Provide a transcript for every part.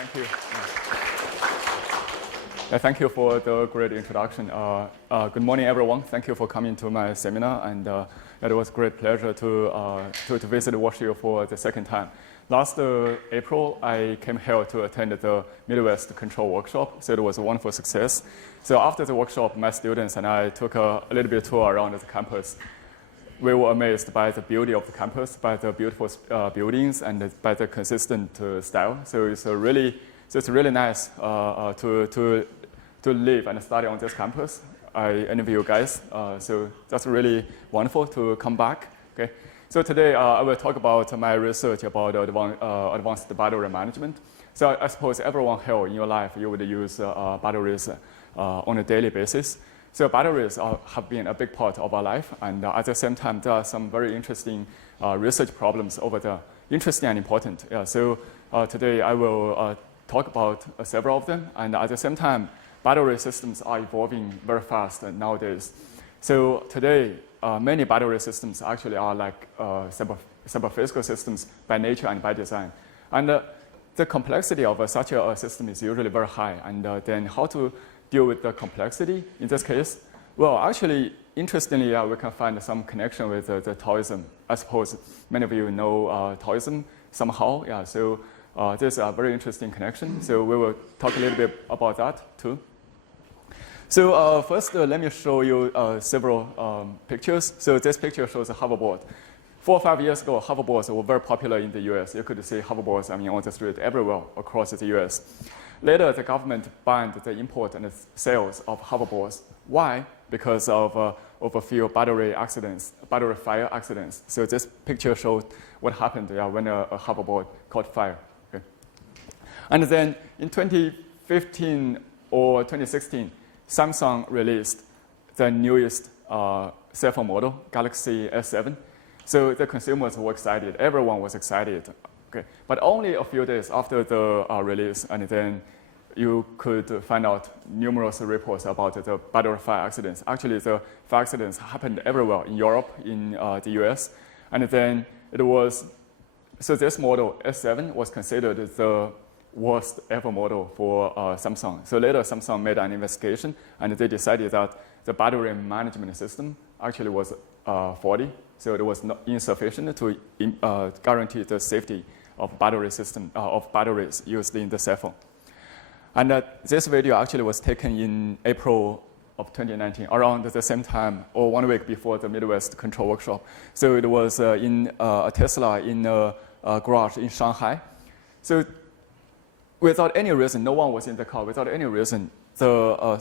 Thank you. Thank you for the great introduction. Good morning, everyone. Thank you for coming to my seminar, and it was a great pleasure to visit Washington for the second time. Last April, I came here to attend the Midwest Control Workshop, so it was a wonderful success. So after the workshop, my students and I took a little bit tour around the campus. We were amazed by the beauty of the campus, by the beautiful buildings, and by the consistent style. So it's really nice to live and study on this campus. I envy you guys. So that's really wonderful to come back. Okay. So today I will talk about my research about advanced battery management. So I suppose everyone here in your life, you would use batteries on a daily basis. So batteries have been a big part of our life, and at the same time, there are some very interesting research problems over there, interesting and important. Yeah, so today I will talk about several of them, and at the same time, battery systems are evolving very fast nowadays. So today, many battery systems actually are like cyber-physical systems by nature and by design. And the complexity of such a system is usually very high, and then how to deal with the complexity in this case? Well, actually, interestingly, we can find some connection with the Taoism. I suppose many of you know Taoism somehow. Yeah, so there's a very interesting connection. So we will talk a little bit about that too. So first, let me show you several pictures. So this picture shows a hoverboard. 4 or 5 years ago, hoverboards were very popular in the US. You could see hoverboards on the street everywhere across the US. Later, the government banned the import and sales of hoverboards. Why? Because of a few battery fire accidents. So this picture shows what happened when a hoverboard caught fire. Okay. And then in 2015 or 2016, Samsung released the newest cell phone model, Galaxy S7. So the consumers were excited. Everyone was excited. Okay. But only a few days after the release, and then you could find out numerous reports about the battery fire accidents. Actually, the fire accidents happened everywhere in Europe, in the US. And then so this model, S7, was considered the worst ever model for Samsung. So later, Samsung made an investigation, and they decided that the battery management system actually was faulty. So it was not insufficient to guarantee the safety of batteries used in the cell phone. And this video actually was taken in April of 2019, around the same time or 1 week before the Midwest Control Workshop. So it was in a Tesla in a garage in Shanghai. So without any reason, no one was in the car. Without any reason, the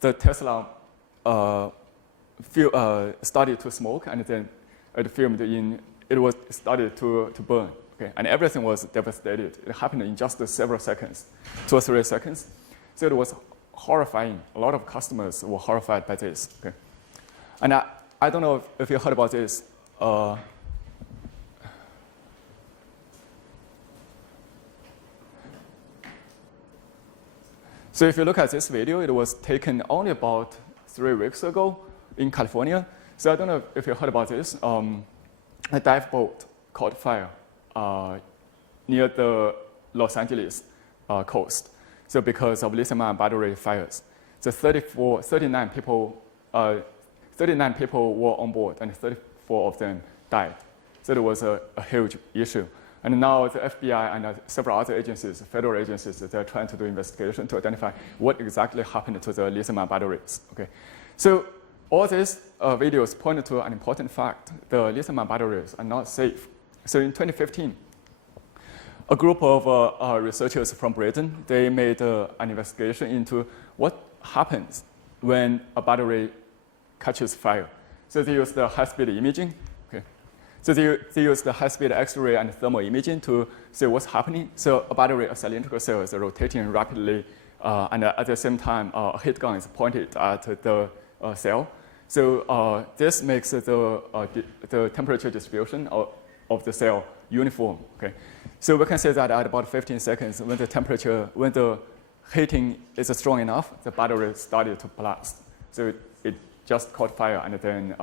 Tesla started to smoke, and then it was started to burn. Okay, and everything was devastated. It happened in just several seconds, 2 or 3 seconds. So it was horrifying. A lot of customers were horrified by this. Okay, and I don't know if you heard about this. So if you look at this video, it was taken only about 3 weeks ago in California. So I don't know if you heard about this. A dive boat caught fire near the Los Angeles coast. So because of lithium-ion battery fires, so 39 people were on board, and 34 of them died. So it was a huge issue. And now the FBI and several other agencies, federal agencies, they're trying to do investigation to identify what exactly happened to the lithium-ion batteries. Okay, so all these videos point to an important fact: the lithium-ion batteries are not safe. So in 2015, a group of researchers from Britain, they made an investigation into what happens when a battery catches fire. So they used the high-speed imaging. Okay. So they used the high-speed X-ray and thermal imaging to see what's happening. So a cylindrical cell is rotating rapidly, and at the same time, a heat gun is pointed at the cell. So this makes the temperature distribution of the cell uniform. Okay, so we can say that at about 15 seconds, when the heating is strong enough, the battery started to blast. So it just caught fire, and then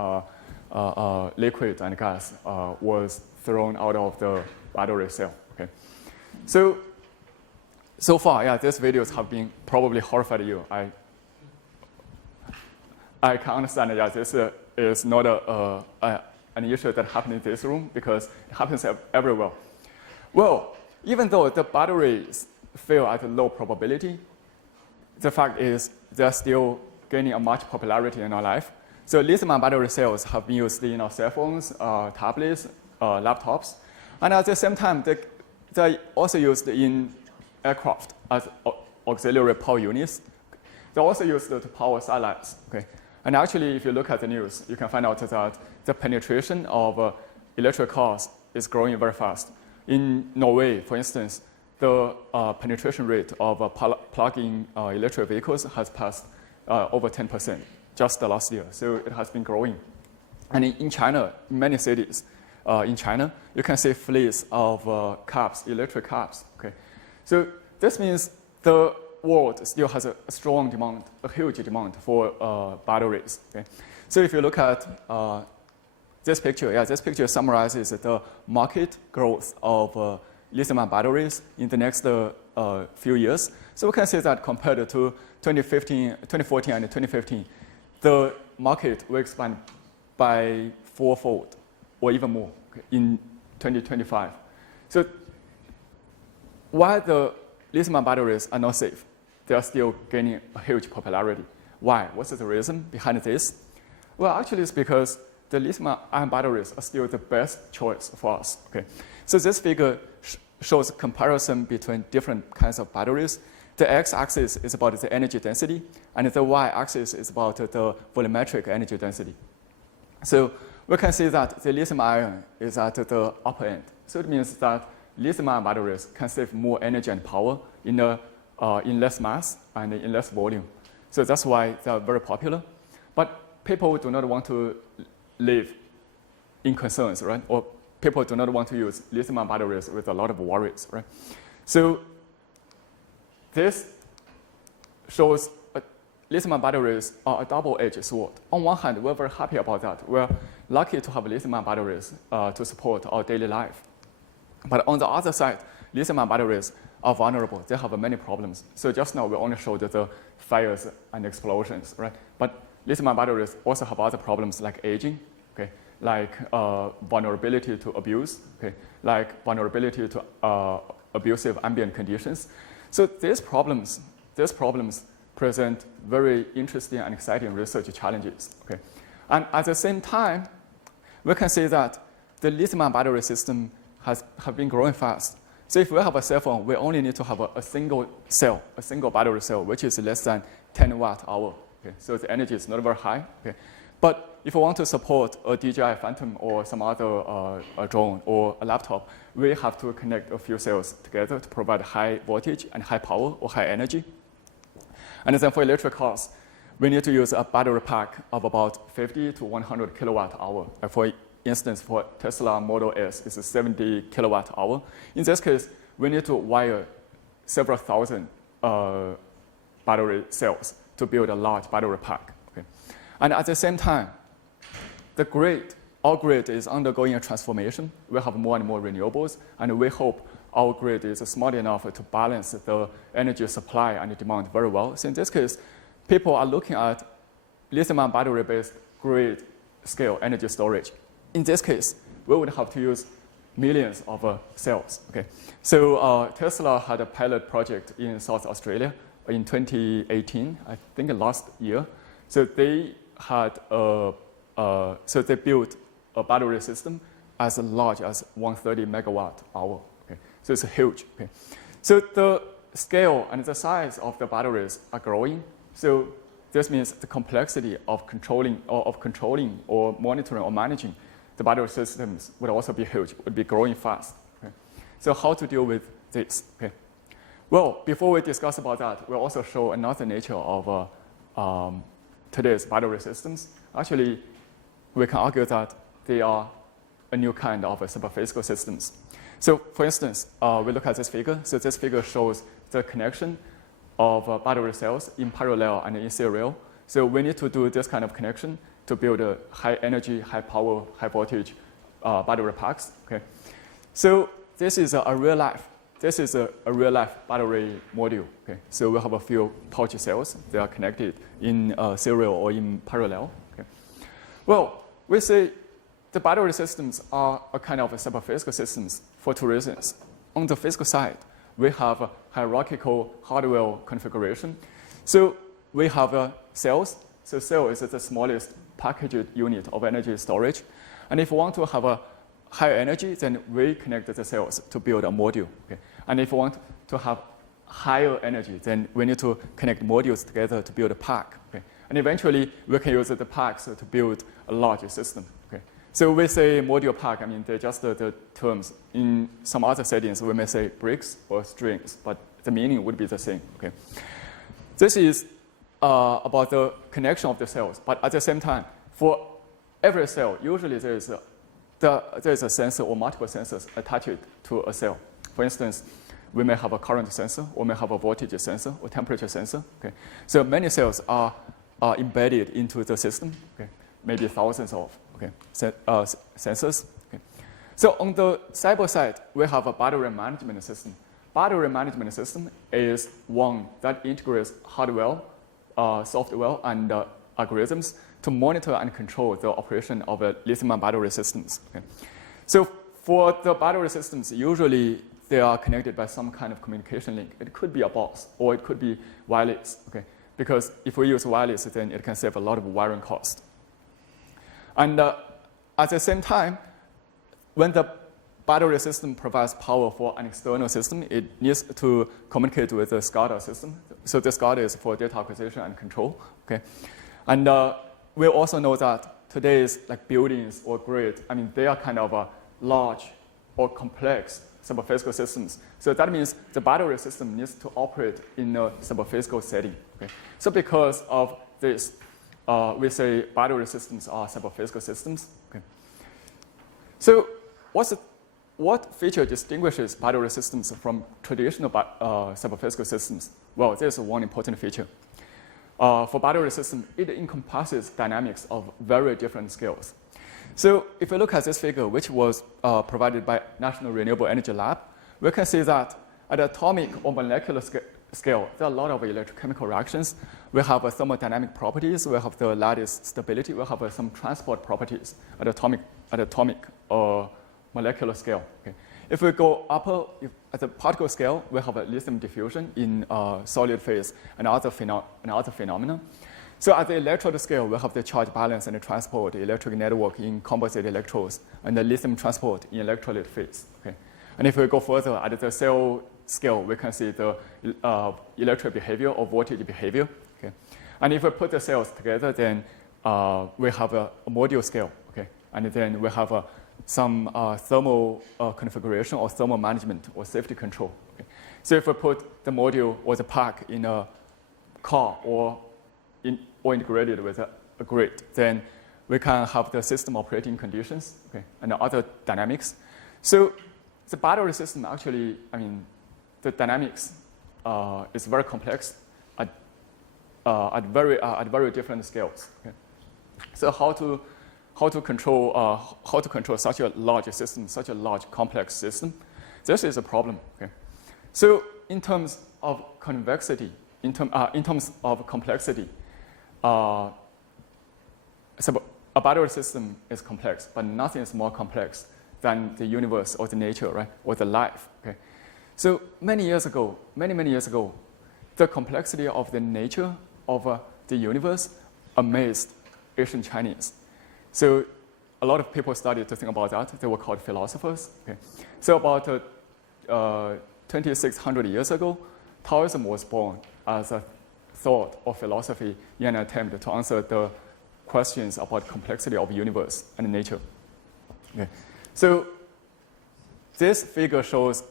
liquid and gas was thrown out of the battery cell. Okay, so so far, yeah, these videos have been probably horrified you. I can understand, yeah, this is not an issue that happens in this room because it happens everywhere. Well, even though the batteries fail at a low probability, the fact is they're still gaining a much popularity in our life. So lithium-ion battery cells have been used in our cell phones, tablets, laptops, and at the same time, they're also used in aircraft as auxiliary power units. They're also used to power satellites. Okay? And actually, if you look at the news, you can find out that the penetration of electric cars is growing very fast. In Norway, for instance, the penetration rate of plug-in electric vehicles has passed over 10% just the last year. So it has been growing. And in China, in many cities in China, you can see fleets of cabs, electric cabs. Okay? So this means the world still has a strong demand, a huge demand for batteries. Okay? So if you look at this picture, yeah, this picture summarizes the market growth of lithium-ion batteries in the next few years. So we can see that compared to 2014 and 2015, the market will expand by fourfold or even more in 2025. So while the lithium-ion batteries are not safe, they are still gaining a huge popularity. Why? What's the reason behind this? Well, actually, it's because the lithium-ion batteries are still the best choice for us. Okay? So this figure shows a comparison between different kinds of batteries. The x-axis is about the energy density, and the y-axis is about the volumetric energy density. So we can see that the lithium-ion is at the upper end. So it means that lithium-ion batteries can save more energy and power in less mass and in less volume. So that's why they're very popular. But people do not want to live in concerns, right? Or people do not want to use lithium-ion batteries with a lot of worries, right? So this shows lithium-ion batteries are a double-edged sword. On one hand, we're very happy about that. We're lucky to have lithium-ion batteries to support our daily life. But on the other side, lithium-ion batteries are vulnerable. They have many problems. So just now, we only showed the fires and explosions, right? But lithium-ion batteries also have other problems like aging, okay? Like vulnerability to abuse, okay? Like vulnerability to abusive ambient conditions. So these problems present very interesting and exciting research challenges, okay? And at the same time, we can see that the lithium-ion battery system have been growing fast. So if we have a cell phone, we only need to have a single cell, a single battery cell, which is less than 10 watt-hour. Okay? So the energy is not very high. Okay? But if we want to support a DJI Phantom or some other a drone or a laptop, we have to connect a few cells together to provide high voltage and high power or high energy. And then for electric cars, we need to use a battery pack of about 50 to 100 kilowatt-hour. For instance, for Tesla Model S, it's a 70 kilowatt-hour. In this case, we need to wire several thousand battery cells to build a large battery pack. Okay? And at the same time, our grid is undergoing a transformation. We have more and more renewables, and we hope our grid is smart enough to balance the energy supply and demand very well. So in this case, people are looking at lithium-ion battery-based grid-scale energy storage. In this case, we would have to use millions of cells. Okay? So Tesla had a pilot project in South Australia in 2018, I think last year. So they built a battery system as large as 130 megawatt-hour. Okay? So it's huge. Okay? So the scale and the size of the batteries are growing. So this means the complexity of controlling or monitoring or managing the battery systems would also be huge, would be growing fast. Okay? So how to deal with this? Okay? Well, before we discuss about that, we'll also show another nature of today's battery systems. Actually, we can argue that they are a new kind of superphysical systems. So for instance, we look at this figure. So this figure shows the connection of battery cells in parallel and in serial. So we need to do this kind of connection to build a high energy, high power, high voltage battery packs. Okay? So this is a real life this is a real-life battery module. Okay? So we have a few pouch cells. They are connected in serial or in parallel. Okay? Well, we say the battery systems are a kind of a subphysical systems for two reasons. On the physical side, we have a hierarchical hardware configuration. So we have cells. So cell is the smallest packaged unit of energy storage. And if we want to have a higher energy, then we connect the cells to build a module. Okay? And if we want to have higher energy, then we need to connect modules together to build a pack. Okay? And eventually, we can use the packs to build a larger system. Okay? So we say module pack, I mean, they're just the terms. In some other settings, we may say bricks or strings, but the meaning would be the same. Okay? This is about the connection of the cells, but at the same time, for every cell, usually there is a sensor or multiple sensors attached to a cell. For instance, we may have a current sensor, or may have a voltage sensor, or temperature sensor. Okay? So many cells are embedded into the system, okay? Maybe thousands of sensors. Okay? So on the cyber side, we have a battery management system. Battery management system is one that integrates hardware, software, and algorithms to monitor and control the operation of lithium-ion battery systems. Okay? So for the battery systems, usually they are connected by some kind of communication link. It could be a box, or it could be wireless. Okay? Because if we use wireless, then it can save a lot of wiring cost. And at the same time, when the battery system provides power for an external system, it needs to communicate with the SCADA system. So the SCADA is for data acquisition and control. Okay? And we also know that today's like buildings or grid, I mean, they are kind of large or complex subphysical systems. So that means the battery system needs to operate in a subphysical setting. Okay? So because of this, we say battery systems are subphysical systems. Okay? So what feature distinguishes battery systems from traditional subphysical systems? Well, there's one important feature. For battery system, it encompasses dynamics of very different scales. So if we look at this figure, which was provided by National Renewable Energy Lab, we can see that at atomic or molecular scale, there are a lot of electrochemical reactions. We have thermodynamic properties, we have the lattice stability, we have some transport properties at atomic or molecular scale. Okay. If we go at the particle scale, we have a lithium diffusion in solid phase and other phenomena. So at the electrode scale, we have the charge balance and the transport electric network in composite electrodes and the lithium transport in electrolyte phase. Okay. And if we go further at the cell scale, we can see the electric behavior or voltage behavior. Okay. And if we put the cells together, then we have a module scale. Okay. And then we have some thermal configuration or thermal management or safety control. Okay. So if we put the module or the pack in a car or integrated with a grid, then we can have the system operating conditions, okay, and other dynamics. So the battery system actually, I mean, the dynamics is very complex at very different scales. Okay. So how to control such a large system, such a large complex system? This is a problem. Okay. So in terms of convexity, in terms of complexity, so a battery system is complex, but nothing is more complex than the universe or the nature, right, or the life. Okay. So many years ago, the complexity of the nature of the universe amazed ancient Chinese. So a lot of people started to think about that. They were called philosophers. Okay. So about 2,600 years ago, Taoism was born as a thought or philosophy in an attempt to answer the questions about complexity of universe and nature. Okay. So this figure shows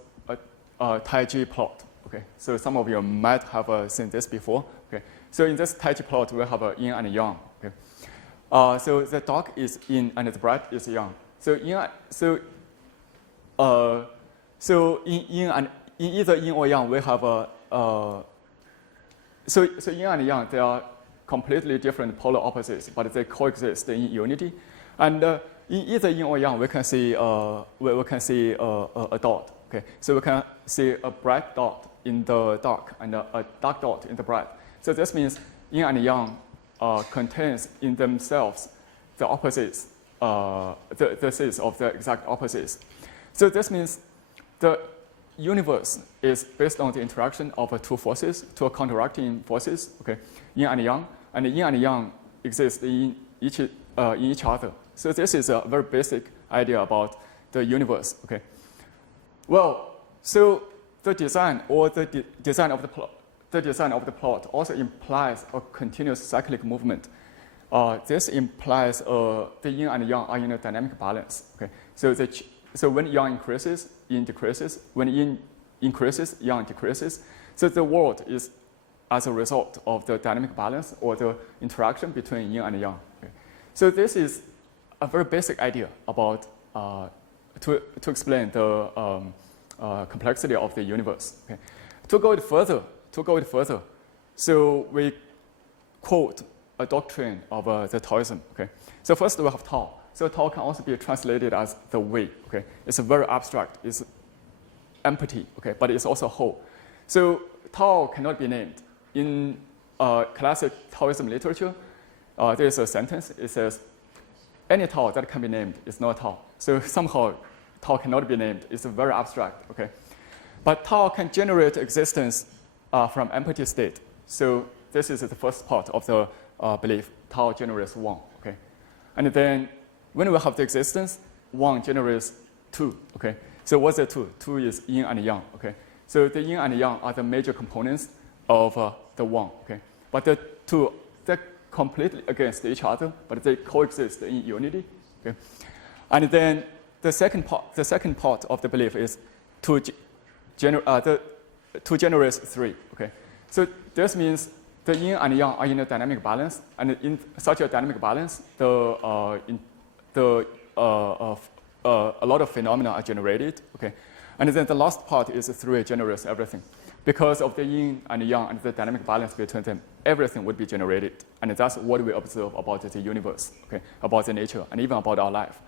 a Tai Chi plot. Okay. So some of you might have seen this before. Okay. So in this Tai Chi plot, we have a yin and yang. Okay. So the dark is yin and the bright is yang. So in either yin or yang, we have so yin and yang, they are completely different polar opposites, but they coexist in unity. And in either yin or yang, we can see a dot. Okay, so we can see a bright dot in the dark and a dark dot in the bright. So this means yin and yang contains in themselves the opposites, the sets of the exact opposites. So this means the universe is based on the interaction of two forces, two counteracting forces, okay, yin and yang exist in each other. So this is a very basic idea about the universe, okay. Well, so the design or the design of the plot also implies a continuous cyclic movement. This implies the yin and yang are in a dynamic balance, okay. So when yang increases, yin decreases. When yin increases, yang decreases. So the world is as a result of the dynamic balance or the interaction between yin and yang. Okay. So this is a very basic idea about to explain the complexity of the universe. Okay. To go it further, so we quote a doctrine of the Taoism. Okay. So first we have Tao. So Tao can also be translated as the way. Okay, it's very abstract. It's empty. Okay, but it's also whole. So Tao cannot be named. In classic Taoism literature, there is a sentence. It says, "Any Tao that can be named is not Tao." So somehow, Tao cannot be named. It's very abstract. Okay, but Tao can generate existence from empty state. So this is the first part of the belief. Tao generates one. Okay, and then when we have the existence, one generates two, okay? So what's the two? Two is yin and yang, okay? So the yin and yang are the major components of the one, okay? But the two, they're completely against each other, but they coexist in unity, okay? And then the second part of the belief is two generates three, okay? So this means the yin and yang are in a dynamic balance, and in such a dynamic balance, a lot of phenomena are generated, okay? And then the last part is three generates everything. Because of the yin and yang and the dynamic balance between them, everything would be generated. And that's what we observe about the universe, okay? About the nature and even about our life.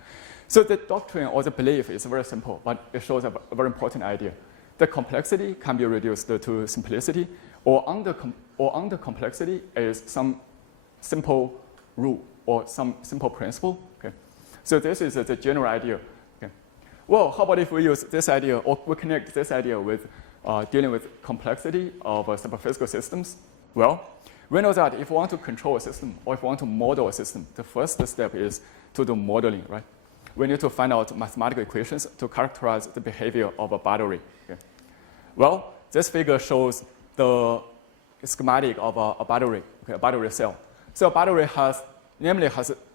So the doctrine or the belief is very simple, but it shows a very important idea. The complexity can be reduced to simplicity, or under complexity is some simple rule or some simple principle, okay? So this is the general idea. Okay. Well, how about if we use this idea, or we connect this idea with dealing with complexity of superphysical systems? Well, we know that if we want to control a system, or if we want to model a system, the first step is to do modeling, right? We need to find out mathematical equations to characterize the behavior of a battery. Okay. Well, this figure shows the schematic of a battery, okay, a battery cell. So a battery has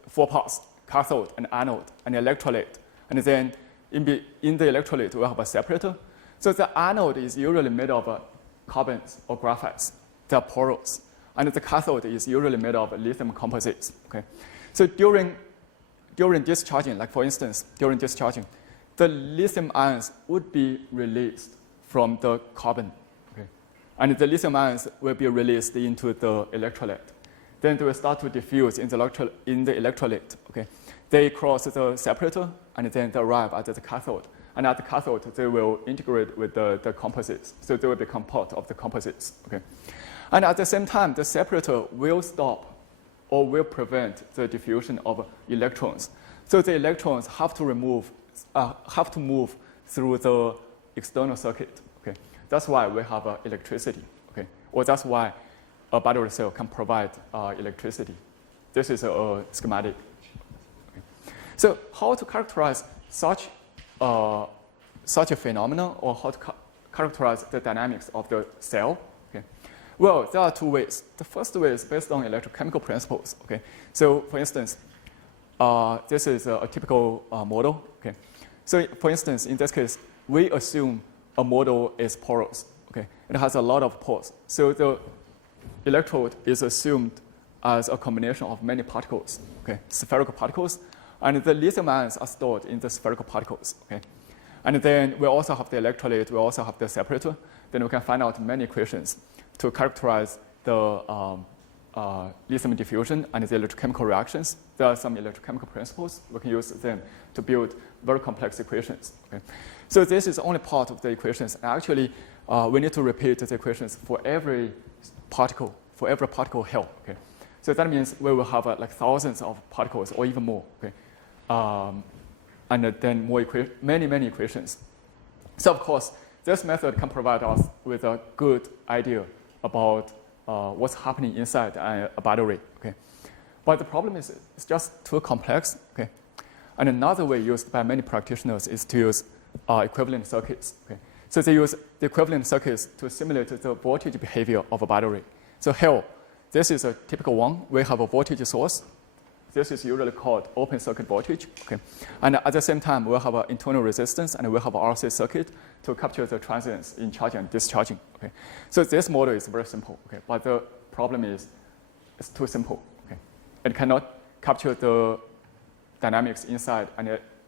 4 parts: cathode and anode and electrolyte. And then in the electrolyte, we have a separator. So the anode is usually made of carbons or graphites. They are porous. And the cathode is usually made of lithium composites. Okay? So during discharging, like for instance, during discharging, the lithium ions would be released from the carbon. Okay? And the lithium ions will be released into the electrolyte. Then they will start to diffuse in the electrolyte. Okay? They cross the separator, and then they arrive at the cathode. And at the cathode, they will integrate with the composites. So they will become part of the composites. Okay? And at the same time, the separator will stop or will prevent the diffusion of electrons. So the electrons have to move through the external circuit. Okay? That's why we have electricity. Okay? Or that's why a battery cell can provide electricity. This is a schematic. Okay. So how to characterize such a phenomenon, or how to characterize the dynamics of the cell? Okay. Well, there are 2 ways. The first way is based on electrochemical principles. Okay. So for instance, this is a typical model. Okay. So for instance, in this case, we assume a model is porous. Okay. It has a lot of pores. So the electrode is assumed as a combination of many particles, okay, spherical particles, and the lithium ions are stored in the spherical particles. Okay, and then we also have the electrolyte, we also have the separator. Then we can find out many equations to characterize the lithium diffusion and the electrochemical reactions. There are some electrochemical principles. We can use them to build very complex equations. Okay? So this is only part of the equations. And actually, we need to repeat the equations for every particle hell. Okay? So that means we will have like thousands of particles or even more. Okay? And then many equations. So of course, this method can provide us with a good idea about what's happening inside a battery. Okay? But the problem is it's just too complex. Okay? And another way used by many practitioners is to use equivalent circuits. Okay? So they use the equivalent circuits to simulate the voltage behavior of a battery. So here, this is a typical one. We have a voltage source. This is usually called open circuit voltage. Okay? And at the same time, we'll have an internal resistance and we'll have an RC circuit to capture the transients in charging and discharging. Okay? So this model is very simple. Okay? But the problem is it's too simple. Okay? It cannot capture the dynamics inside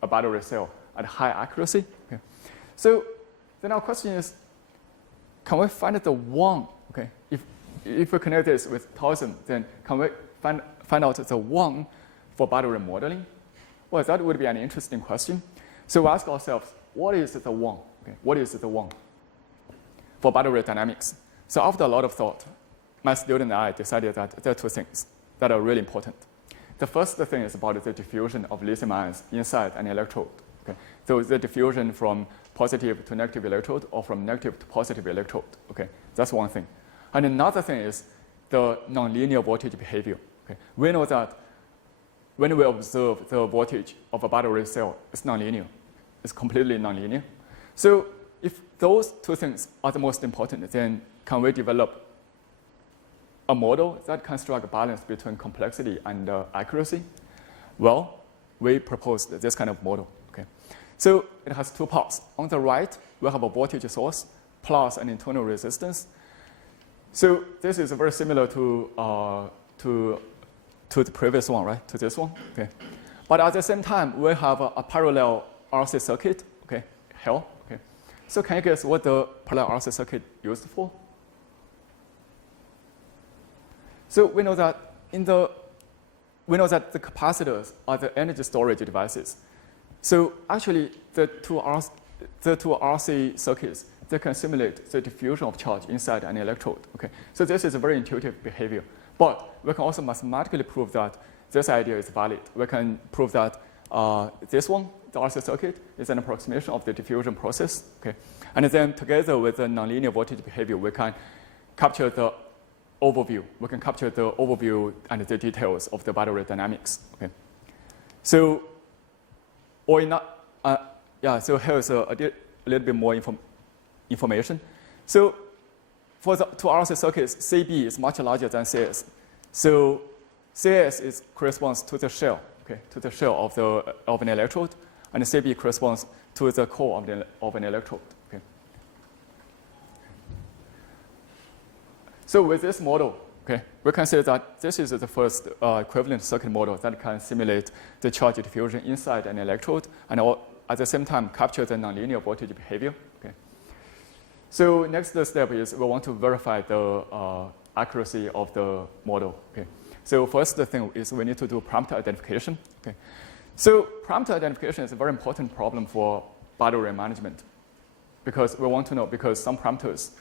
a battery cell at high accuracy. Okay? So then our question is, can we find the one? Okay? If we connect this with Taoism, then can we find out the one for battery modeling? Well, that would be an interesting question. So we ask ourselves, what is the one? Okay, what is the one for battery dynamics? So after a lot of thought, my student and I decided that there are two things that are really important. The first thing is about the diffusion of lithium ions inside an electrode. Okay? So the diffusion from positive to negative electrode or from negative to positive electrode. Okay? That's one thing. And another thing is the nonlinear voltage behavior. Okay? We know that when we observe the voltage of a battery cell, it's nonlinear. It's completely nonlinear. So if those two things are the most important, then can we develop a model that can strike a balance between complexity and accuracy? Well, we proposed this kind of model. Okay? So it has two parts. On the right, we have a voltage source plus an internal resistance. So this is very similar to the previous one, right? To this one. Okay. But at the same time, we have a parallel RC circuit. Okay, here. Okay. So can you guess what the parallel RC circuit used for? So we know that the capacitors are the energy storage devices. So actually, the two RC circuits, they can simulate the diffusion of charge inside an electrode. Okay? So this is a very intuitive behavior. But we can also mathematically prove that this idea is valid. We can prove that this one, the RC circuit, is an approximation of the diffusion process. Okay? And then together with the nonlinear voltage behavior, we can capture the overview. We can capture the overview and the details of the battery dynamics. Okay? So, so here's a little bit more information. So for the two RC circuits, CB is much larger than CS. So CS corresponds to the shell, okay, to the shell of an electrode, and CB corresponds to the core of an electrode. Okay. So with this model, okay, we can say that this is the first equivalent circuit model that can simulate the charge diffusion inside an electrode and at the same time capture the nonlinear voltage behavior. Okay. So next step is we want to verify the accuracy of the model. Okay. So first thing is we need to do parameter identification. Okay. So parameter identification is a very important problem for battery management because we want to know because some parameters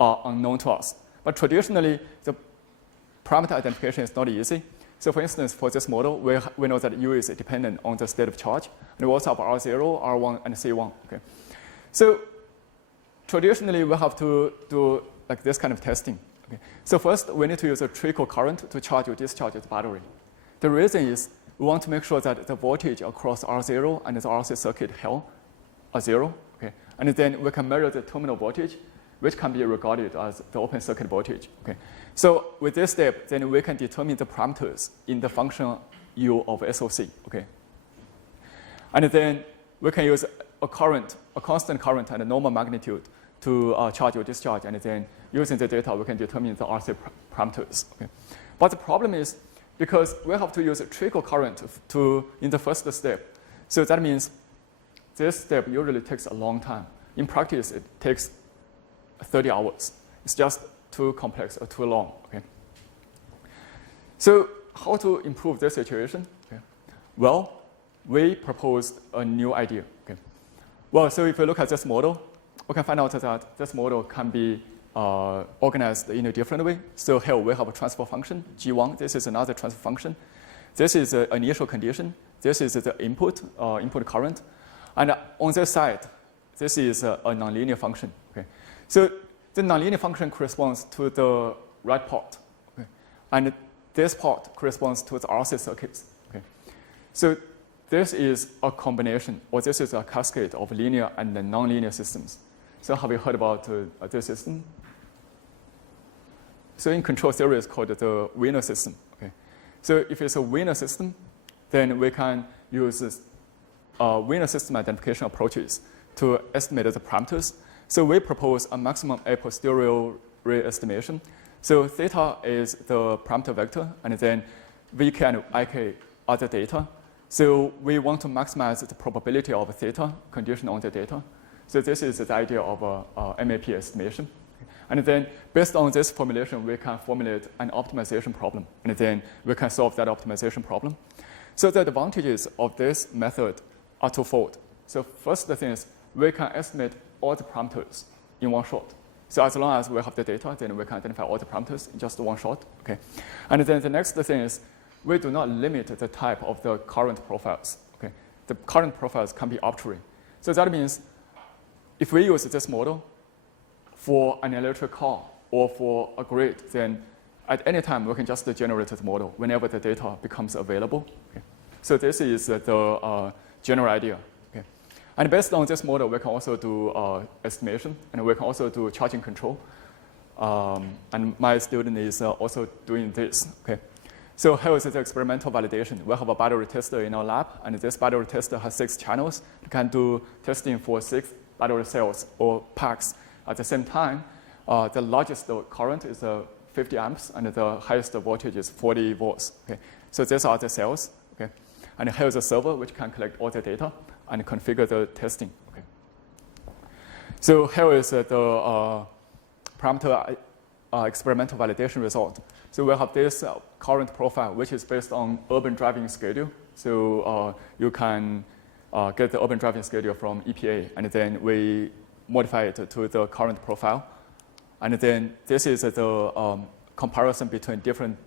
are unknown to us. But traditionally, the parameter identification is not easy. So for instance, for this model, we know that U is dependent on the state of charge. And we also have R0, R1, and C1. Okay. So traditionally, we have to do like this kind of testing. Okay. So first, we need to use a trickle current to charge or discharge the battery. The reason is we want to make sure that the voltage across R0 and the RC circuit here are zero. Okay. And then we can measure the terminal voltage, which can be regarded as the open circuit voltage. Okay. So with this step, then we can determine the parameters in the function U of SOC. Okay. And then we can use a constant current and a normal magnitude to charge or discharge, and then using the data, we can determine the RC parameters. Okay. But the problem is, because we have to use a trickle current in the first step, so that means this step usually takes a long time. In practice, it takes 30 hours. It's just too complex or too long. Okay. So how to improve this situation? Okay. Well, we proposed a new idea. Okay. Well, so if you look at this model, we can find out that this model can be organized in a different way. So here we have a transfer function, G1. This is another transfer function. This is an initial condition. This is the input current. And on this side, this is a nonlinear function. Okay. So the nonlinear function corresponds to the right part. Okay. And this part corresponds to the RC circuits. Okay. So this is a combination, or this is a cascade of linear and nonlinear systems. So have you heard about this system? So in control theory, it's called the Wiener system. Okay. So if it's a Wiener system, then we can use Wiener system identification approaches to estimate the parameters. So we propose a maximum a posteriori estimation. So theta is the parameter vector, and then vk and ik are the data. So we want to maximize the probability of theta condition on the data. So this is the idea of a MAP estimation. And then based on this formulation, we can formulate an optimization problem. And then we can solve that optimization problem. So the advantages of this method are twofold. So first thing is we can estimate all the parameters in one shot. So as long as we have the data, then we can identify all the parameters in just one shot. Okay. And then the next thing is we do not limit the type of the current profiles. Okay. The current profiles can be arbitrary. So that means if we use this model for an electric car or for a grid, then at any time we can just generate the model whenever the data becomes available. Okay. So this is the general idea. Okay. And based on this model, we can also do estimation, and we can also do charging control. And my student is also doing this. Okay. So here is the experimental validation. We have a battery tester in our lab, and this battery tester has 6 channels. It can do testing for 6 battery cells or packs at the same time. The largest current is 50 amps, and the highest voltage is 40 volts. Okay. So these are the cells. Okay. And here is a server which can collect all the data and configure the testing. Okay. So here is the parameter experimental validation result. So we have this current profile, which is based on urban driving schedule. So you can get the urban driving schedule from EPA, and then we modify it to the current profile. And then this is the comparison between different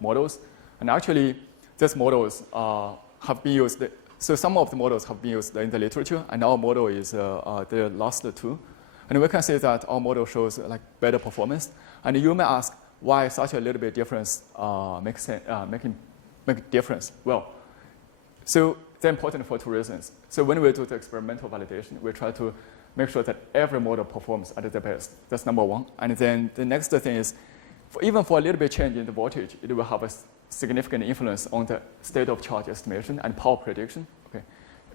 models. And actually, these models have been used. So some of the models have been used in the literature, and our model is the last 2. And we can see that our model shows like better performance. And you may ask, why such a little bit difference make difference? Well, so they're important for 2 reasons. So when we do the experimental validation, we try to make sure that every model performs at the best. That's number 1. And then the next thing is, even for a little bit change in the voltage, it will have a significant influence on the state of charge estimation and power prediction, okay,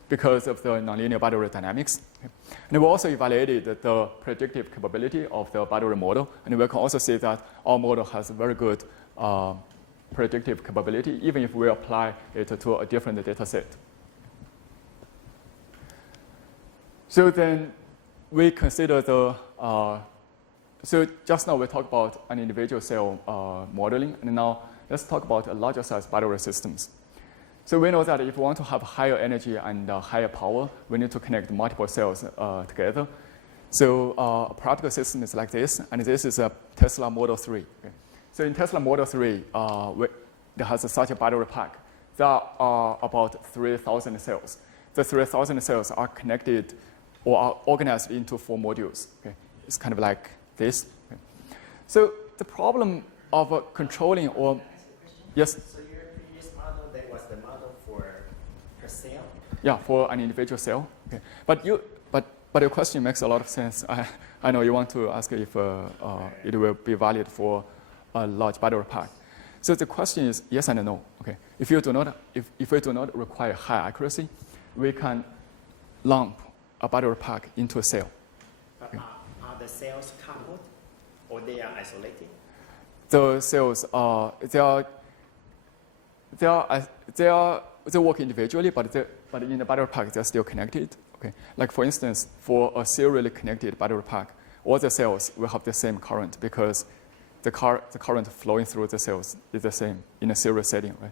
because of the nonlinear battery dynamics. Okay. And we also evaluated the predictive capability of the battery model, and we can also see that our model has a very good predictive capability, even if we apply it to a different data set. So then we consider the, so just now we talked about an individual cell modeling, and now let's talk about a larger size battery systems. So we know that if we want to have higher energy and higher power, we need to connect multiple cells together. So a practical system is like this, and this is a Tesla Model 3. Okay. So in Tesla Model 3, there has such a battery pack. There are about 3,000 cells. The 3,000 cells are connected or are organized into 4 modules. Okay. It's kind of like this. Okay. So the problem of controlling or, yes? So your previous model, that was the model for per cell? Yeah, for an individual cell. Okay. But your question makes a lot of sense. I know you want to ask if it will be valid for a large battery pack. So the question is yes and no. Okay. If we do not require high accuracy, we can lump a battery pack into a cell. But are the cells coupled or they are isolated? The cells they work individually, but in the battery pack they're still connected. Okay. Like for instance, for a serially connected battery pack, all the cells will have the same current because the current flowing through the cells is the same in a serial setting, right?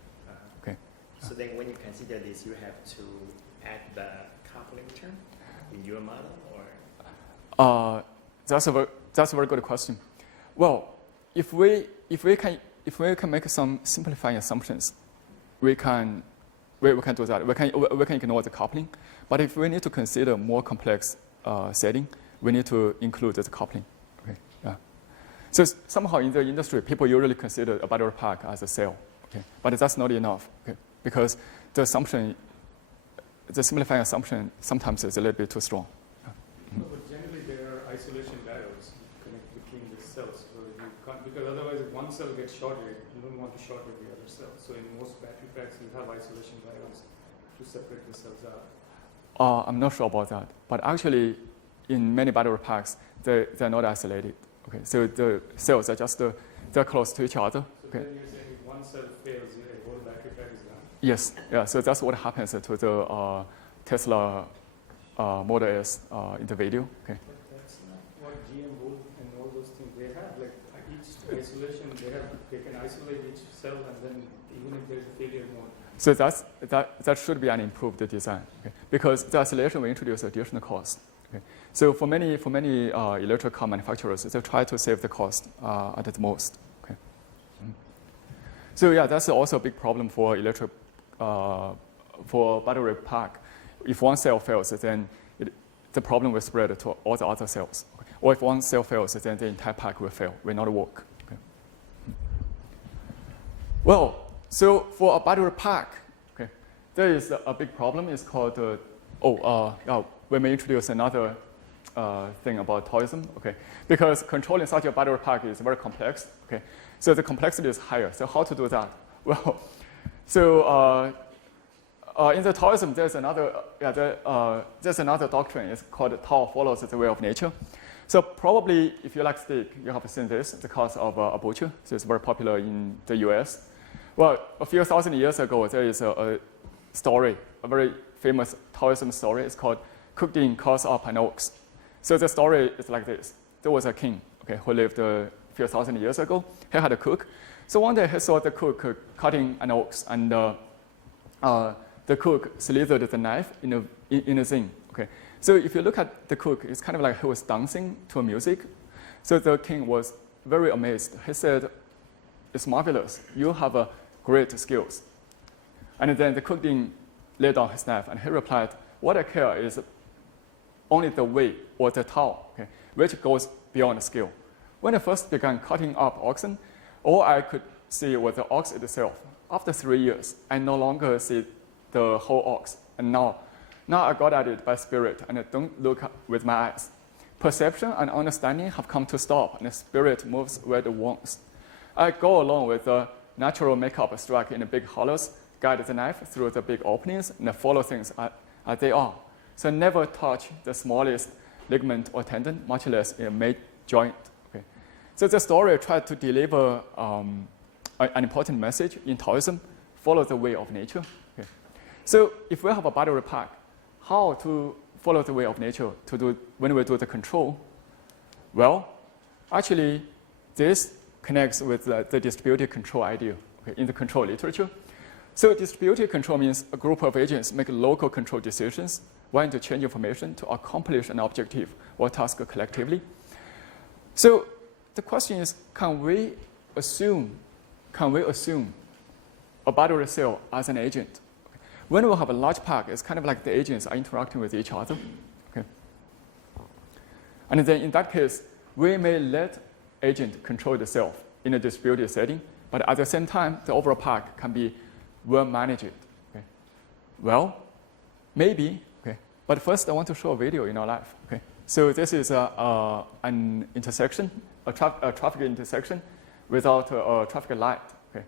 Okay. So then when you consider this, you have to add the coupling term in your model, or? That's a very good question. Well, if we can make some simplifying assumptions, we can do that. We can ignore the coupling. But if we need to consider more complex setting, we need to include the coupling. Okay. Yeah. So somehow in the industry, people usually consider a battery pack as a cell. Okay. But that's not enough. Okay. Because the simplifying assumption sometimes is a little bit too strong. No, but generally there are isolation diodes connect between the cells, so you can't, because otherwise if one cell gets shorted, you don't want to short the other cell. So in most battery packs, you have isolation diodes to separate the cells out. I'm not sure about that, but actually, in many battery packs, they're not isolated. Okay, so the cells are just they're close to each other. So okay. then you're saying if one cell fails, the whole battery pack is gone. Yes, yeah. So that's what happens to the Tesla Model S in the video. Okay. But that's not what GM Wolf and all those things they have. Like each isolation, they can isolate each cell, and then even if there's a failure mode. So that should be an improved design, okay? Because the isolation will introduce additional cost. Okay? So for many electric car manufacturers, they try to save the cost at the most. Okay? So yeah, that's also a big problem for electric for battery pack. If one cell fails, then the problem will spread to all the other cells. Okay? Or if one cell fails, then the entire pack will fail, will not work. Okay? Well. So for a battery pack, okay, there is a big problem. It's called, we may introduce another thing about Taoism, okay, because controlling such a battery pack is very complex, okay. So the complexity is higher. So how to do that? Well, so in the Taoism, there's another doctrine. It's called Tao follows the way of nature. So probably, if you like steak, you have seen this, the cause of a butcher. So it's very popular in the US. Well, a few thousand years ago, there is a story, a very famous Taoism story. It's called Cooked in Cause of an Ox. So the story is like this. There was a king, okay, who lived a few thousand years ago. He had a cook. So one day he saw the cook cutting an ox, and the cook slithered the knife in a zinc. Okay. So if you look at the cook, it's kind of like he was dancing to music. So the king was very amazed. He said, "It's marvelous. You have great skills." And then the cook didn't lay down his knife, and he replied, "What I care is only the way, or the Tao, okay, which goes beyond skill. When I first began cutting up oxen, all I could see was the ox itself. After 3 years, I no longer see the whole ox, and now I got at it by spirit, and I don't look with my eyes. Perception and understanding have come to stop, and the spirit moves where it wants. I go along with the natural makeup struck in the big hollows, guide the knife through the big openings, and follow things as they are. So never touch the smallest ligament or tendon, much less a made joint." Okay. So the story tried to deliver an important message in Taoism: follow the way of nature. Okay. So if we have a battery pack, how to follow the way of nature to do when we do the control? Well, actually, this connects with the distributed control idea, okay, in the control literature. So distributed control means a group of agents make local control decisions while interchange information to accomplish an objective or task collectively. So the question is, can we assume a battery cell as an agent? When we have a large pack, it's kind of like the agents are interacting with each other. Okay? And then in that case, we may let agent control the self in a distributed setting, but at the same time, the overall pack can be well managed. Okay? Well, maybe. Okay? But first, I want to show a video in our life. Okay? So this is an intersection, a traffic intersection without a traffic light. Okay?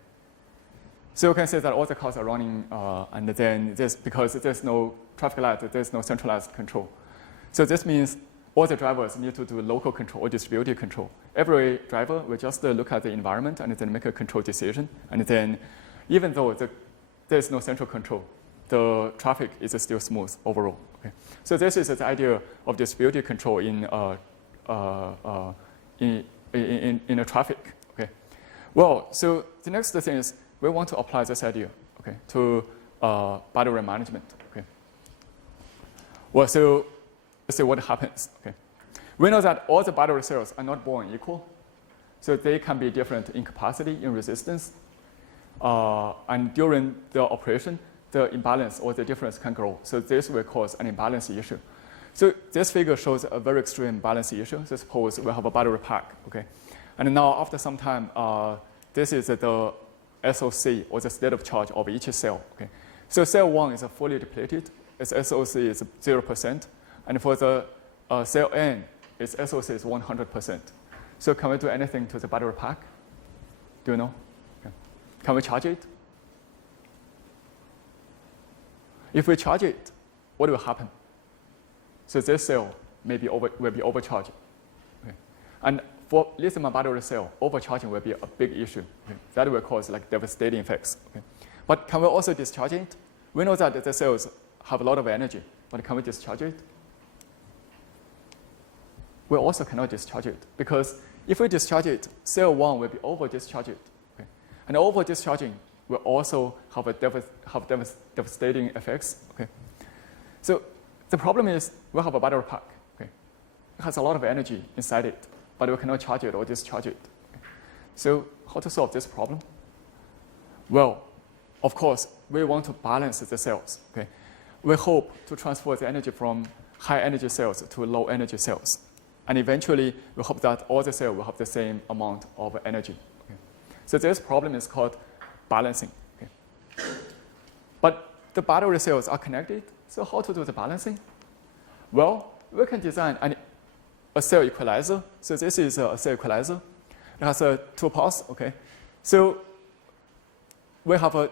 So you can see that all the cars are running, and then because there's no traffic light, there's no centralized control. So this means all the drivers need to do local control or distributed control. Every driver will just look at the environment and then make a control decision. And then even though there's no central control, the traffic is still smooth overall. Okay? So this is the idea of distributed control in a traffic. Okay? Well, so the next thing is we want to apply this idea, okay, to battery management. Okay. Well, so let's see what happens. Okay. We know that all the battery cells are not born equal, so they can be different in capacity, in resistance, and during the operation, the imbalance or the difference can grow. So this will cause an imbalance issue. So this figure shows a very extreme balance issue. So suppose we have a battery pack, okay, and now after some time, this is the SOC or the state of charge of each cell. Okay, so cell 1 is fully depleted. Its SOC is 0%, and for the cell N, its SOC is 100%. So can we do anything to the battery pack? Do you know? Okay. Can we charge it? If we charge it, what will happen? So this cell will be overcharged. Okay. And for lithium battery cell, overcharging will be a big issue. Okay. That will cause like devastating effects. Okay. But can we also discharge it? We know that the cells have a lot of energy, but can we discharge it? We also cannot discharge it, because if we discharge it, cell 1 will be over-discharged. Okay. And over-discharging will also have devastating effects. Okay. So the problem is we have a battery pack. Okay. It has a lot of energy inside it, but we cannot charge it or discharge it. Okay. So how to solve this problem? Well, of course, we want to balance the cells. Okay. We hope to transfer the energy from high energy cells to low energy cells. And eventually, we hope that all the cells will have the same amount of energy. Okay. So this problem is called balancing. Okay. But the battery cells are connected, so how to do the balancing? Well, we can design a cell equalizer. So this is a cell equalizer. It has 2 parts. Okay. So we have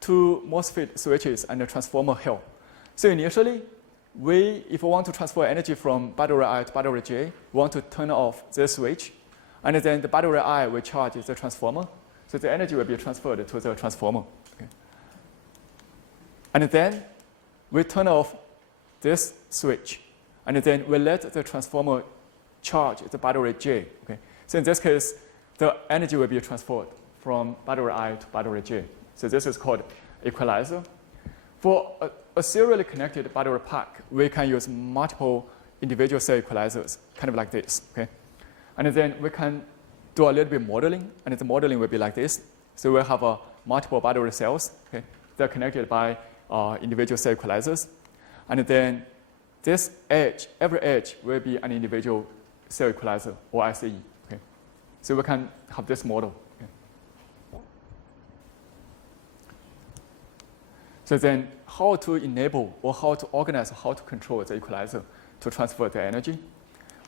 2 MOSFET switches and a transformer here. So initially, if we want to transfer energy from battery I to battery J, we want to turn off this switch, and then the battery I will charge the transformer, so the energy will be transferred to the transformer. Okay. And then we turn off this switch, and then we let the transformer charge the battery J. Okay. So in this case, the energy will be transferred from battery I to battery J. So this is called equalizer. For a serially connected battery pack, we can use multiple individual cell equalizers, kind of like this. Okay? And then we can do a little bit modeling, and the modeling will be like this. So we'll have multiple battery cells. Okay? They're connected by individual cell equalizers. And then this edge, every edge will be an individual cell equalizer, or ICE. Okay? So we can have this model. Okay? So then how to enable or how to organize, how to control the equalizer to transfer the energy?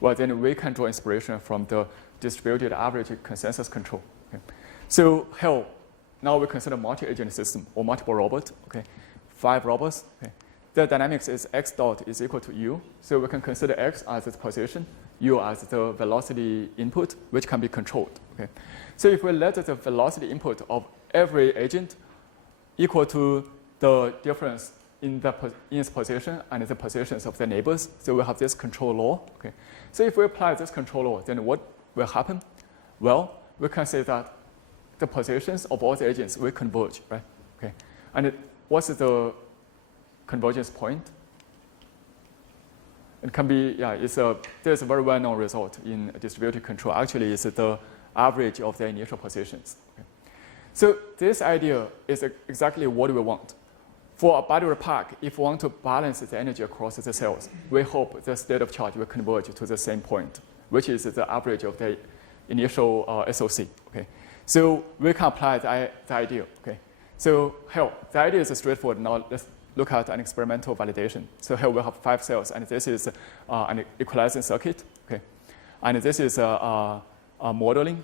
Well, then we can draw inspiration from the distributed average consensus control. Okay? So here, now we consider multi-agent system or multiple robots. Okay? 5 robots. Okay? The dynamics is x dot is equal to u. So we can consider x as its position, u as the velocity input, which can be controlled. Okay? So if we let the velocity input of every agent equal to the difference in its position and the positions of the neighbors, so we have this control law. Okay? So if we apply this control law, then what will happen? Well, we can say that the positions of all the agents will converge, right? Okay. And what's the convergence point? It can be, there's a very well-known result in distributed control. Actually, it's the average of the initial positions. Okay. So this idea is exactly what we want. For a battery pack, if we want to balance the energy across the cells, we hope the state of charge will converge to the same point, which is the average of the initial SOC. Okay. So we can apply the idea. Okay. So here, the idea is straightforward. Now let's look at an experimental validation. So here we have 5 cells, and this is an equalizing circuit. Okay. And this is a modeling,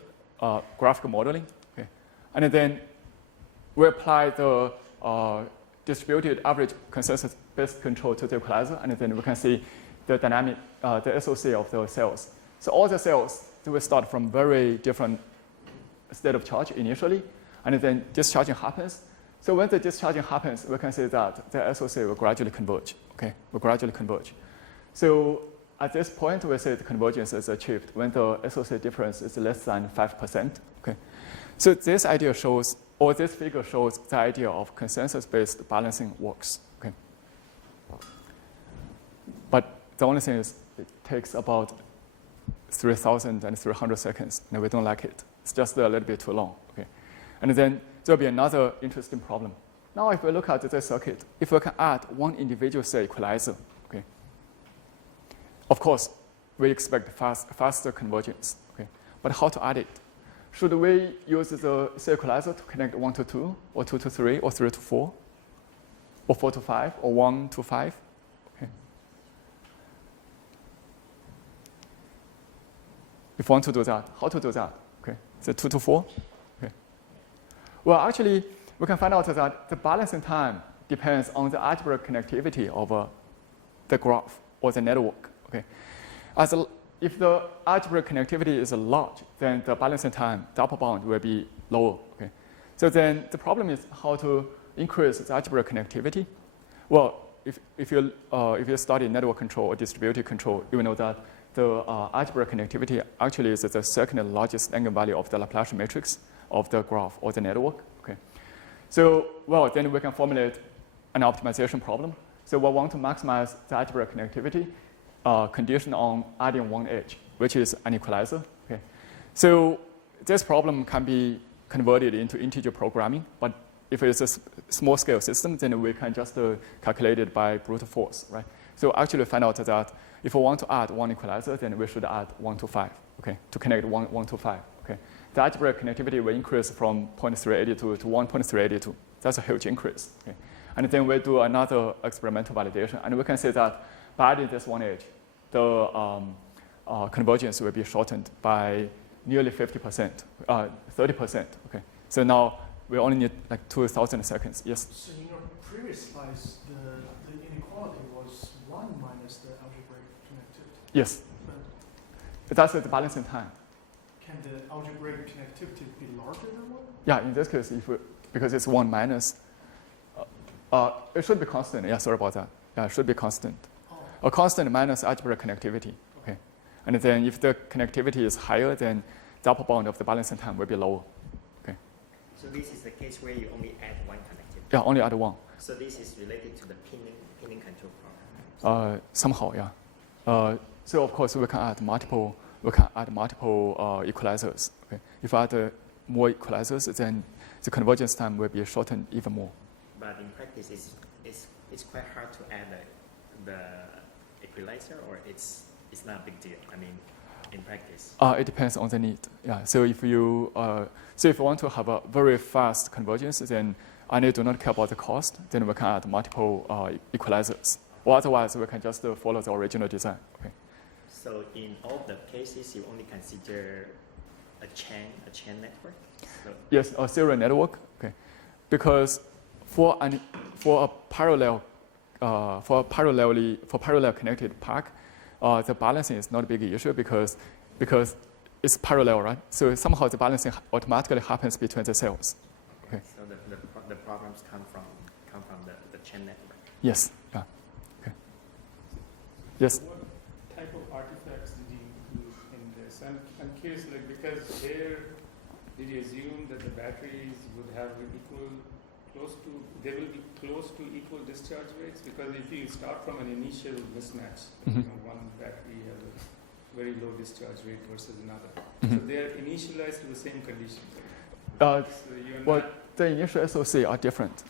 graphical modeling. Okay. And then we apply the distributed average consensus-based control to the equalizer, and then we can see the dynamic, the SOC of the cells. So all the cells, they will start from very different state of charge initially, and then discharging happens. So when the discharging happens, we can say that the SOC will gradually converge. Okay, will gradually converge. So at this point, we say the convergence is achieved when the SOC difference is less than 5%. Okay, so this idea shows, or this figure shows, the idea of consensus-based balancing works. Okay, but the only thing is it takes about 3,300 seconds, and we don't like it. It's just a little bit too long. Okay, and then there'll be another interesting problem. Now, if we look at this circuit, if we can add one individual cell equalizer, okay, of course, we expect faster convergence. Okay, but how to add it? Should we use the cell equalizer to connect 1 to 2, or 2 to 3, or 3 to 4, or 4 to 5, or 1 to 5? Okay. If we want to do that, how to do that? Okay, is it 2 to 4? Okay. Well, actually, we can find out that the balancing time depends on the algebraic connectivity of the graph or the network. Okay, if the algebraic connectivity is large, then the balancing time, the upper bound, will be lower. Okay, so then the problem is how to increase the algebraic connectivity. Well, if you study network control or distributed control, you will know that the algebraic connectivity actually is the second largest eigenvalue of the Laplacian matrix of the graph or the network. Okay. So, well, then we can formulate an optimization problem. So we want to maximize the algebraic connectivity conditioned on adding one edge, which is an equalizer. Okay. So this problem can be converted into integer programming, but if it's a small-scale system, then we can just calculate it by brute force, right? So actually find out that if we want to add one equalizer, then we should add 1 to 5, okay, to connect 1 to 5. Okay. The algebraic connectivity will increase from 0.382 to 1.382. That's a huge increase. Okay. And then we do another experimental validation, and we can say that by adding this one edge, the convergence will be shortened by nearly 50%, 30%. Okay. So now we only need like 2,000 seconds. Yes? So in your previous slides, the inequality was 1 minus the algebraic connectivity. Yes. But that's the balancing time. Can the algebraic connectivity be larger than 1? Yeah, in this case, because it's 1 minus, it should be constant. Yeah, sorry about that. Yeah, it should be constant. Oh. A constant minus algebraic connectivity. Okay. And then if the connectivity is higher, then the upper bound of the balancing time will be lower. Okay. So this is the case where you only add one connectivity? Yeah, only add one. So this is related to the pinning control problem? Somehow, yeah. So of course we can add multiple equalizers. Okay. If we add more equalizers, then the convergence time will be shortened even more. But in practice, it's quite hard to add the equalizer, or it's not a big deal. I mean, in practice. It depends on the need. Yeah. So if you want to have a very fast convergence, then and you do not care about the cost, then we can add multiple equalizers. Or otherwise, we can just follow the original design. Okay. So in all the cases, you only consider a chain network? So yes, a serial network. Okay, because for a parallel connected pack, the balancing is not a big issue because it's parallel, right? So somehow the balancing automatically happens between the cells. Okay. So the problems come from the chain network. Yes. Yeah. Okay. Yes. What type of artifacts did you include in this? I'm curious, like, because here, did you assume that the batteries would have they will be close to equal discharge rates? Because if you start from an initial mismatch, one battery has a very low discharge rate versus another. So they are initialized to the same conditions. The initial SOC are different.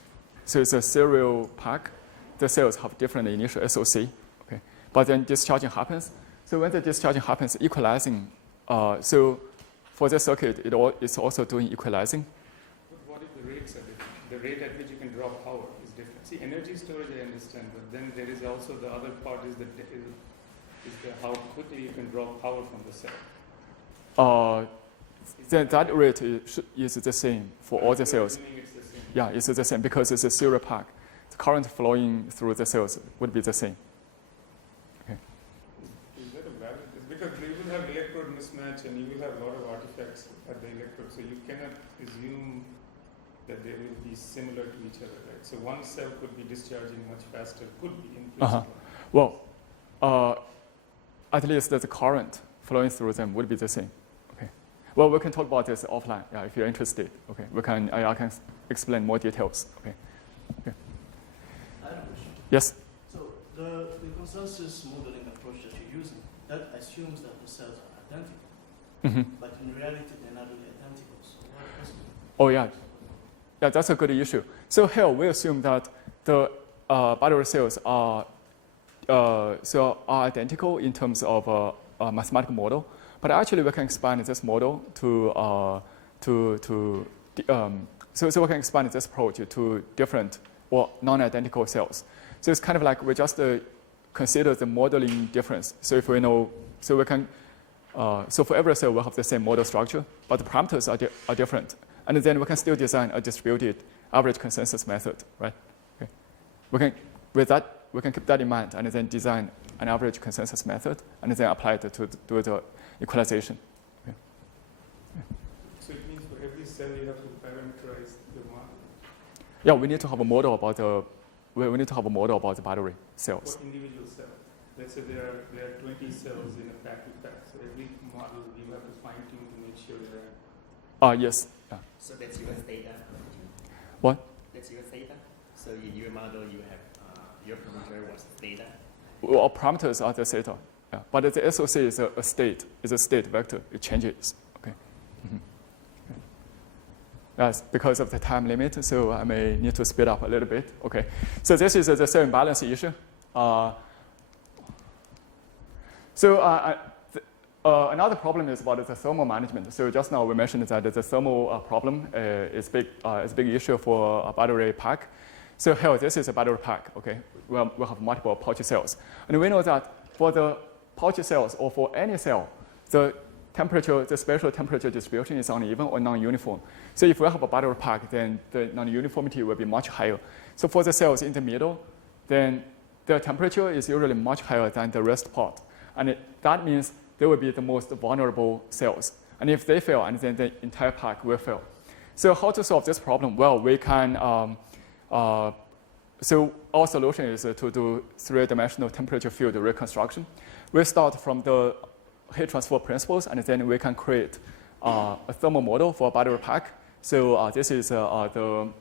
So it's a serial pack. The cells have different initial SOC. Okay, but then discharging happens. So when the discharging happens, equalizing. So for the circuit, it's also doing equalizing. But what if the rates are different? The rate at which you can draw power is different. See, energy storage I understand, but then there is also the other part is the how quickly you can draw power from the cell. Then that rate is the same for all the cells. It's the same. Yeah, it's the same because it's a serial pack. The current flowing through the cells would be the same. Okay. Is that a valid? Because you will have electrode mismatch and you will have a lot of artifacts at the electrode, so you cannot assume that they will be similar to each other, right? So one cell could be discharging much faster, could be in principle. Well, at least the current flowing through them would be the same. Okay. Well, we can talk about this offline, yeah, if you're interested. Okay. I can explain more details. Okay. I have a question. Yes. So the consensus modeling approach that you're using, that assumes that the cells are identical. Mm-hmm. But in reality, they're not really identical. So what is it? Oh, yeah. Yeah, that's a good issue. So here we assume that the battery cells are identical in terms of a mathematical model, but actually we can expand this model so we can expand this approach to different or non-identical cells. So it's kind of like we just consider the modeling difference. So if we know, so we can, so for every cell we have the same model structure, but the parameters are different, and then we can still design a distributed average consensus method, right? Okay. With that, we can keep that in mind and then design an average consensus method and then apply it to do the equalization. Okay. Yeah. So it means for every cell you have to parameterize the model. Yeah, we need to have a model about the battery cells. For individual cell. Let's say there are 20 cells in a battery pack. So every model you have to fine tune to make sure they're. Yes. Yeah. So that's your theta. What? That's your theta. So in your model, you have your parameter was theta. Well, parameters are the theta. Yeah. But the SOC is a state. It's a state vector. It changes. Okay. Mm-hmm. Okay. That's because of the time limit, so I may need to speed up a little bit. Okay. So this is the cell imbalance issue. Another problem is about the thermal management. So just now we mentioned that the thermal problem is a big issue for a battery pack. So here, this is a battery pack, okay? Well, we have multiple pouch cells. And we know that for the pouch cells or for any cell, the spatial temperature distribution is uneven or non-uniform. So if we have a battery pack, then the non-uniformity will be much higher. So for the cells in the middle, then their temperature is usually much higher than the rest part. And that means they will be the most vulnerable cells. And if they fail, and then the entire pack will fail. So how to solve this problem? Well, we can, so our solution is to do three-dimensional temperature field reconstruction. We start from the heat transfer principles, and then we can create a thermal model for a battery pack. So this is the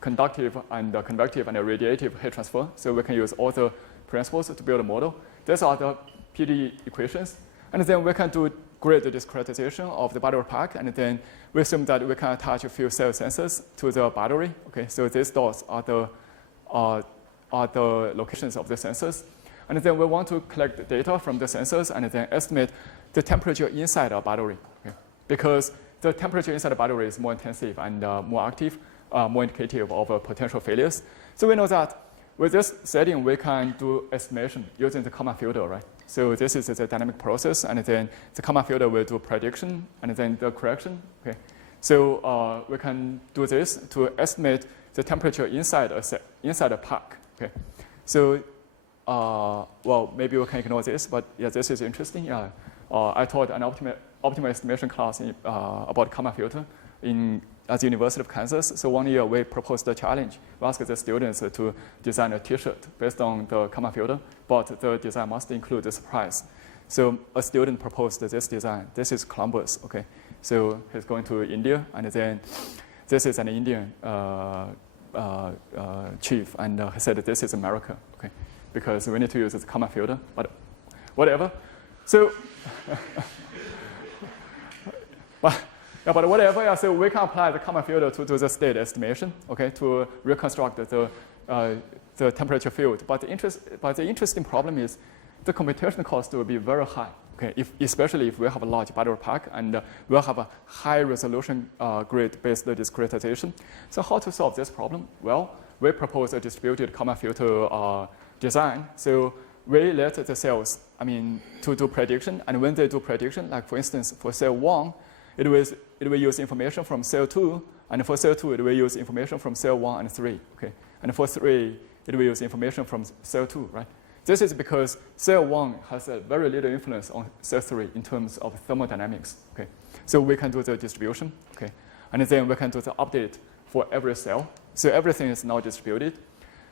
conductive and convective and radiative heat transfer. So we can use all the principles to build a model. These are the PD equations. And then we can do grid discretization of the battery pack, and then we assume that we can attach a few cell sensors to the battery. Okay, so these dots are the locations of the sensors. And then we want to collect the data from the sensors and then estimate the temperature inside a battery. Okay? Because the temperature inside a battery is more intensive and more active, more indicative of potential failures. So we know that with this setting, we can do estimation using the Kalman filter, right? So this is the dynamic process, and then the Kalman filter will do prediction and then the correction. Okay, so we can do this to estimate the temperature inside a pack. Okay, so well, maybe we can ignore this, but yeah, this is interesting. Yeah, I taught an optimal estimation class about Kalman filter at the University of Kansas. So one year we proposed a challenge. We asked the students to design a T-shirt based on the Kalman filter, but the design must include the surprise. So a student proposed this design. This is Columbus, okay? So he's going to India, and then this is an Indian chief, and he said this is America, okay? Because we need to use the Kalman filter, but whatever. So, yeah, but whatever. Yeah, so we can apply the Kalman filter to do the state estimation, okay, to reconstruct the temperature field. But the interesting problem is the computation cost will be very high, okay, especially if we have a large battery pack and we'll have a high resolution grid-based discretization. So how to solve this problem? Well, we propose a distributed Kalman filter design. So we let the cells, to do prediction, and when they do prediction, like for instance, for cell 1, it will use information from cell 2, and for cell 2, it will use information from cell 1 and 3, okay? And for 3, it will use information from cell 2, right? This is because cell 1 has a very little influence on cell 3 in terms of thermodynamics, okay? So we can do the distribution, okay? And then we can do the update for every cell. So everything is now distributed.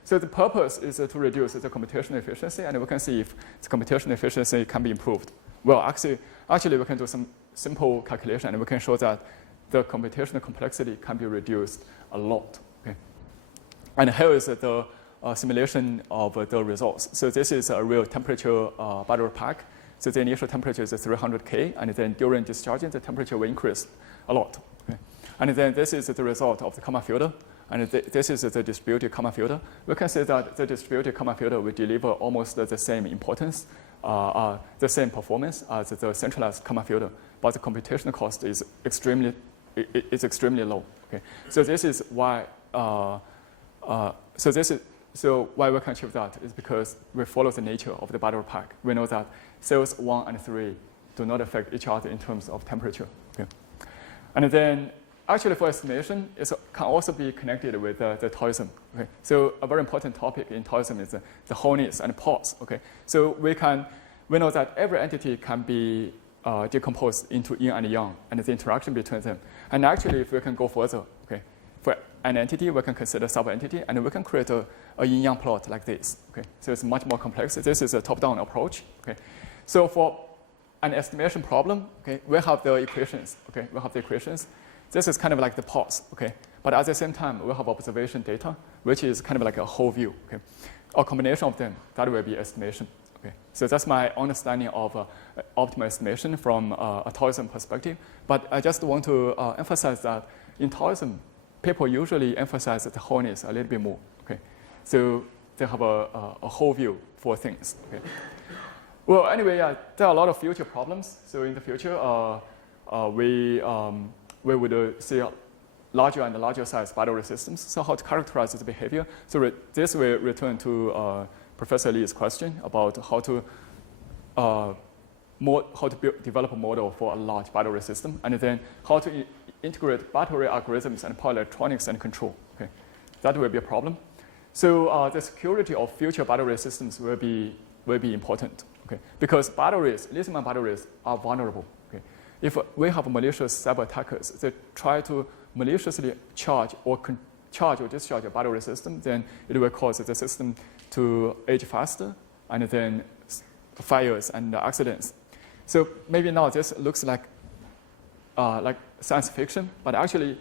So the purpose is to reduce the computational efficiency, and we can see if the computational efficiency can be improved. Well, actually we can do some simple calculation, and we can show that the computational complexity can be reduced a lot. Okay? And here is the simulation of the results. So this is a real temperature battery pack. So the initial temperature is 300 K, and then during discharging, the temperature will increase a lot. Okay? And then this is the result of the Kalman filter, and this is the distributed Kalman filter. We can see that the distributed Kalman filter will deliver almost the same importance, the same performance as the centralized Kalman filter, but the computational cost is extremely low. Okay? So this is why. So why we can achieve that is because we follow the nature of the battery pack. We know that cells 1 and 3 do not affect each other in terms of temperature. Okay? And then actually for estimation, it can also be connected with the Taoism. Okay? So a very important topic in Taoism is the wholeness and pause. Okay? So we know that every entity can be decomposed into yin and yang, and the interaction between them. And actually, if we can go further, okay, for an entity, we can consider sub-entity, and we can create a yin-yang plot like this. Okay, so it's much more complex. This is a top-down approach. Okay, so for an estimation problem, okay, we have the equations. Okay, we have the equations. This is kind of like the pause. Okay, but at the same time, we have observation data, which is kind of like a whole view. Okay, a combination of them that will be estimation. Okay, so that's my understanding of optimal estimation from a Taoism perspective. But I just want to emphasize that in Taoism, people usually emphasize the wholeness a little bit more. Okay, so they have a whole view for things. Okay. Well, anyway, there are a lot of future problems. So in the future, we would see larger and larger size battery systems. So how to characterize its behavior? So this will return to Professor Lee's question about how to develop a model for a large battery system, and then how to integrate battery algorithms and power electronics and control. Okay, that will be a problem. So the security of future battery systems will be important. Okay, because lithium-ion batteries are vulnerable. Okay, if we have malicious cyber attackers, they try to maliciously charge or discharge a battery system, then it will cause the system to age faster, and then fires and accidents. So maybe now this looks like science fiction, but actually,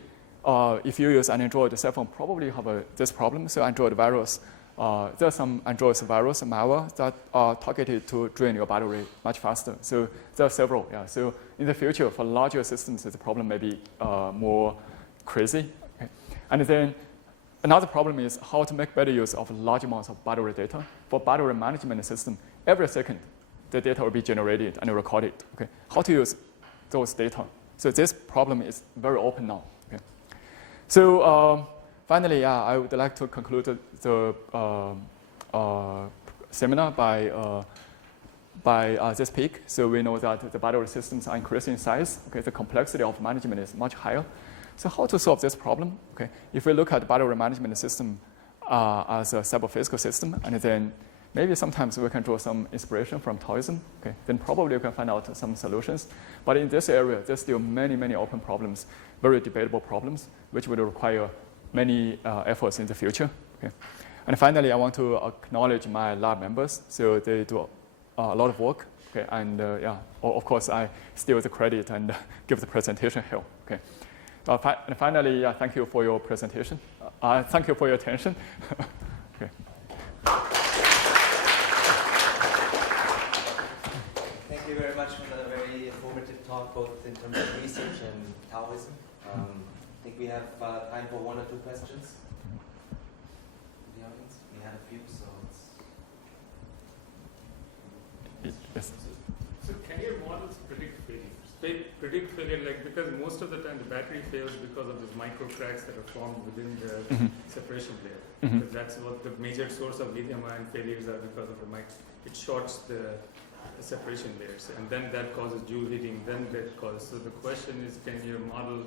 if you use an Android cell phone, probably have this problem. So Android virus, there are some Android virus malware that are targeted to drain your battery much faster. So there are several. Yeah. So in the future, for larger systems, the problem may be more crazy. Okay. And then another problem is how to make better use of large amounts of battery data. For battery management system, every second, the data will be generated and recorded. Okay. How to use those data? So this problem is very open now. Okay. So finally, I would like to conclude the seminar by this peak. So we know that the battery systems are increasing in size. Okay, the complexity of management is much higher. So how to solve this problem? Okay, if we look at the battery management system as a cyber-physical system, and then maybe sometimes we can draw some inspiration from Taoism. Okay, then probably we can find out some solutions. But in this area, there's still many open problems, very debatable problems, which will require many efforts in the future. Okay. And finally, I want to acknowledge my lab members. So they do a lot of work. Okay, and of course, I steal the credit and give the presentation here. Okay. And finally, thank you for your presentation. Thank you for your attention. Okay. Thank you very much for a very informative talk, both in terms of research and Taoism. I think we have time for one or two questions. The audience, we had a few, so it's... Yes. So can your models predict failures? Predict failure, like, because most of the time the battery fails because of these micro cracks that are formed within the separation layer. Because that's what the major source of lithium-ion failures are, because of it shorts the separation layers, and then that causes joule heating, then that causes. So the question is, can your model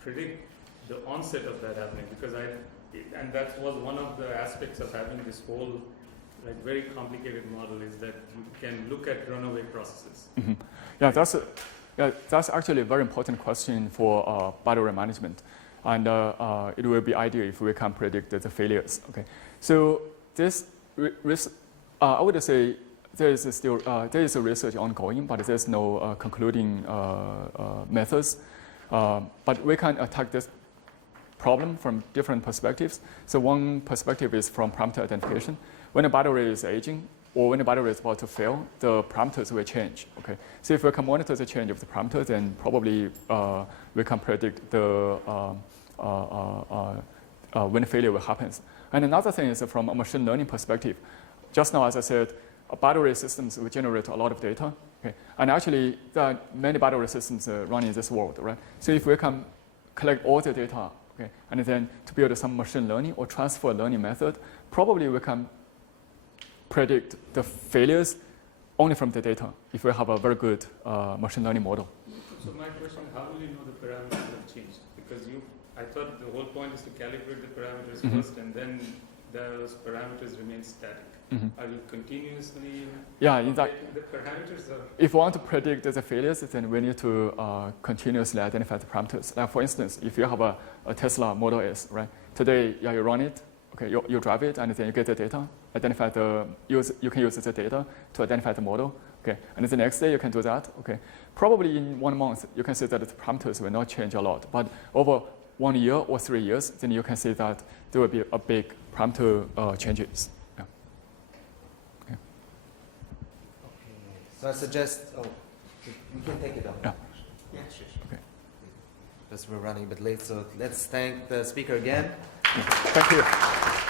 predict the onset of that happening? Because and that was one of the aspects of having this whole very complicated model, is that you can look at runaway processes. Yeah, that's actually a very important question for battery management, and it will be ideal if we can predict the failures. Okay, So this, I would say there is a research ongoing, but there's no concluding methods. But we can attack this problem from different perspectives. So one perspective is from parameter identification. When a battery is aging or when the battery is about to fail, the parameters will change. Okay. So if we can monitor the change of the parameters, then probably we can predict the when failure will happen. And another thing is from a machine learning perspective. Just now, as I said, battery systems will generate a lot of data. Okay. And actually, there are many battery systems running in this world, right? So if we can collect all the data, okay, and then to build some machine learning or transfer learning method, probably we can predict the failures only from the data if we have a very good machine learning model. So my question, how will you know the parameters have changed? Because I thought the whole point is to calibrate the parameters first, and then those parameters remain static. Are you continuously updating the parameters? Or? If we want to predict the failures, then we need to continuously identify the parameters. Like for instance, if you have a Tesla Model S, right? Today, you run it, okay, you drive it, and then you get the data, identify you can use the data to identify the model, okay? And the next day you can do that, okay? Probably in 1 month, you can see that the parameters will not change a lot, but over 1 year or 3 years, then you can see that there will be a big parameter changes. Yeah. Okay. So I suggest, you can take it up. Yeah. Yeah, sure. Okay. Because we're running a bit late, so let's thank the speaker again. Yeah. Thank you.